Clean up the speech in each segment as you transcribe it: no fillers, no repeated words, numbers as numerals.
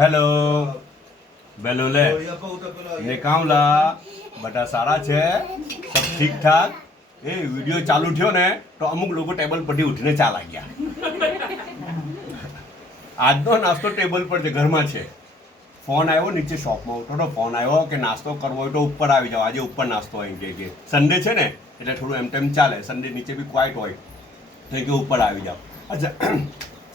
hello bellow લે ને કામલા બધા સારા છે સબ ઠીક ઠાક એ વિડીયો ચાલુ થયો ને તો અમુક લોકો ટેબલ પરથી ઉઠીને ચા લાગ્યા આજનો નાસ્તો ટેબલ પર છે ઘરમાં છે ફોન આવ્યો નીચે શોપમાં ઉઠો તો ફોન આવ્યો કે નાસ્તો કરવો હોય તો ઉપર આવી જાઓ આજે ઉપર નાસ્તો હોય કે સન્ડે છે ને એટલે થોડું એમ તેમ ચાલે સન્ડે નીચે બી ક્વાઇટ હોય તો કે ઉપર આવી જાઓ અચ્છા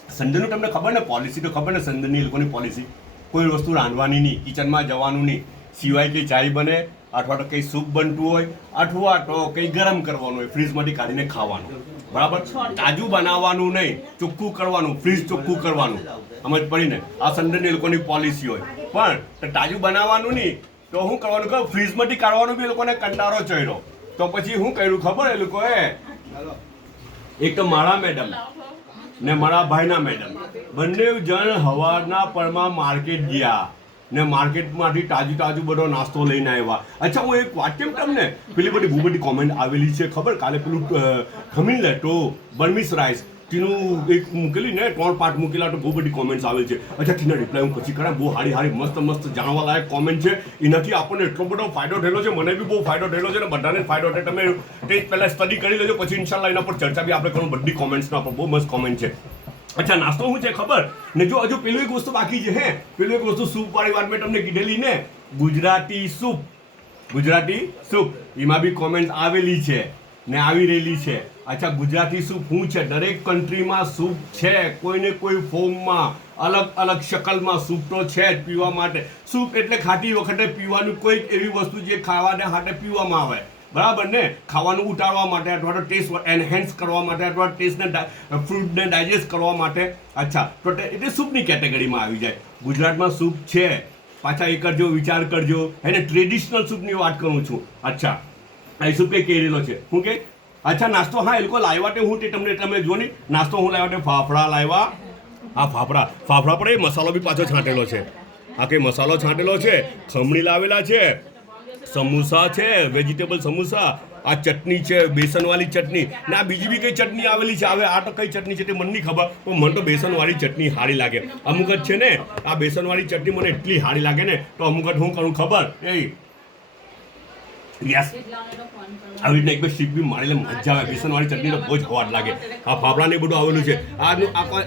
સન્ડેનું તમને ખબર ને પોલિસી તો ખબર ને સન્ડેની એ લોકોની પોલિસી કોઈ વસ્તુ રાંધવાની નહીં કિચનમાં જવાનું નહીં સિવાય કંઈ ચાય બને અથવા તો કંઈ સૂપ બનતું હોય અથવા તો કંઈ ગરમ કરવાનું હોય ફ્રીજમાંથી કાઢીને ખાવાનું બરાબર તાજું બનાવવાનું નહીં ચોખ્ખું કરવાનું ફ્રીજ ચોખ્ખું કરવાનું સમજ પડીને આ સન્ડેની એ લોકોની પોલિસી હોય પણ તાજું બનાવવાનું નહીં તો શું કરવાનું ખબર ફ્રીજમાંથી કાઢવાનું બી એ લોકોને કંટાળો ચડ્યો તો પછી શું કર્યું ખબર એ લોકોએ એક તો મારા મેડમ ને મારા ભાઈના મેડમ બંને જણ સવારના પરમાં માર્કેટ ગયા ને માર્કેટમાંથી તાજું બધો નાસ્તો લઈને આવ્યા અચ્છા હું એક વાત કેમ તમને પેલી બહુ બધી કોમેન્ટ આવેલી છે ખબર કાલે પેલું ખમીન લેટો બર્મિસ રાઈસ તેનું એક મૂકેલી ને 3 પાર્ટ મૂકેલા તો બહુ બધી કોમેન્ટ્સ આવેલી છે અચ્છા તેના રિપ્લાય હું પછી કરા બહુ હારી મસ્ત જાણવા લાયક કોમેન્ટ છે એનાથી આપણને એટલો બધો ફાયદો થયેલો છે મને બી બહુ ફાયદો થયેલો છે ને બધાને ફાયદો થાય તમે તે પહેલાં સ્ટડી કરી લેજો પછી ઇન્શાલ્લાહ એના પર ચર્ચા બી આપણે કરું બધી કોમેન્ટ્સના પર બહુ મસ્ત કોમેન્ટ છે અચ્છા નાસ્તો શું છે ખબર ને જો હજુ પેલું એક વસ્તુ બાકી છે હે પેલું એક વસ્તુ સૂપ વાળી વાત મેં તમને કીધેલી ને ગુજરાતી સૂપ એમાં બી કોમેન્ટ આવેલી છે ને આવી રહેલી છે અચ્છા ગુજરાતી સૂપ શું છે દરેક કન્ટ્રીમાં સૂપ છે કોઈને કોઈ ફોર્મમાં અલગ શકલમાં સૂપ તો છે જ પીવા માટે સૂપ એટલે ખાતી વખતે પીવાનું કોઈક એવી વસ્તુ જે ખાવાને હાથે પીવામાં આવે બરાબર ને ખાવાનું ઉતારવા માટે અથવા તો ટેસ્ટ એનહેન્સ કરવા માટે અથવા ટેસ્ટને ફ્રૂટને ડાયજેસ્ટ કરવા માટે અચ્છા તો એટલે સૂપની કેટેગરીમાં આવી જાય ગુજરાતમાં સૂપ છે પાછા એ કરજો વિચાર કરજો એને ટ્રેડિશનલ સૂપની વાત કરું છું અચ્છા આ સૂપ કંઈ કહી રહેલો છે હું કે અચ્છા નાસ્તો હા એ લોકો લાવ્યા તે હું તે તમે જો ને નાસ્તો હું લાવ્યા તે ફાફડા લાવ્યા હા ફાફડા પર એ મસાલો બી પાછો છાંટેલો છે આ કંઈ મસાલો છાંટેલો છે ખમણી લાવેલા છે સમોસા છે વેજીટેબલ સમોસા આ ચટણી છે બેસનવાળી ચટણી ને આ બીજી બી કઈ ચટણી આવેલી છે હવે આ તો કઈ ચટણી છે તે મને નહીં ખબર પણ મને તો બેસનવાળી ચટણી સારી લાગે અમુક જ છે ને આ બેસનવાળી ચટણી મને એટલી સારી લાગે ને તો અમુક જ હું કરું ખબર એ યસ આવી રીતના એક બે શીપ બી મારેલે મજા આવે બેસનવાળી ચટણી તો બહુ જ સ્વાદ લાગે આ ફાફડા ને બધું આવેલું છે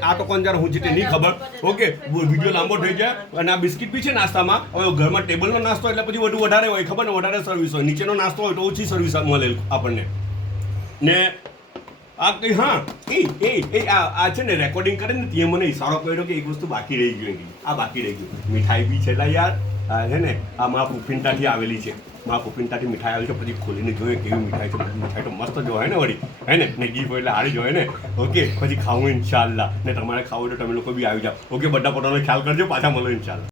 આ તો કોણ જરા હું છે તે નહીં ખબર ઓકે વિડીયો લાંબો થઈ જાય અને આ બિસ્કિટ બી છે નાસ્તામાં હવે ઘરમાં ટેબલનો નાસ્તો એટલે પછી બધું વધારે હોય ખબર ને વધારે સર્વિસ હોય નીચેનો નાસ્તો હોય તો ઓછી સર્વિસ મળે આપણને ને આ કંઈ હા એ આ છે ને રેકોર્ડિંગ કરે ને ત્યાં મને ઇશારો કર્યો કે એક વસ્તુ બાકી રહી ગયું આ બાકી રહી ગયું મીઠાઈ બી છે યાર છે ને આ મારા પુફિનતાથી આવેલી છે મારા પુફિનતાથી મીઠાઈ આવી છે પછી ખોલીને જોઈએ કેવી મીઠાઈ છે મીઠાઈ તો મસ્ત જ હોય ને વળી હે ને ગીફ હોય એટલે હારી જ હોય ને ઓકે પછી ખાવું ઇન્શાલ્લાહ ને તમારે ખાવું તો તમે લોકો બી આવી જાઓ ઓકે બધા પોતાનો ખ્યાલ કરજો પાછા મળો ઇન્શાલ્લાહ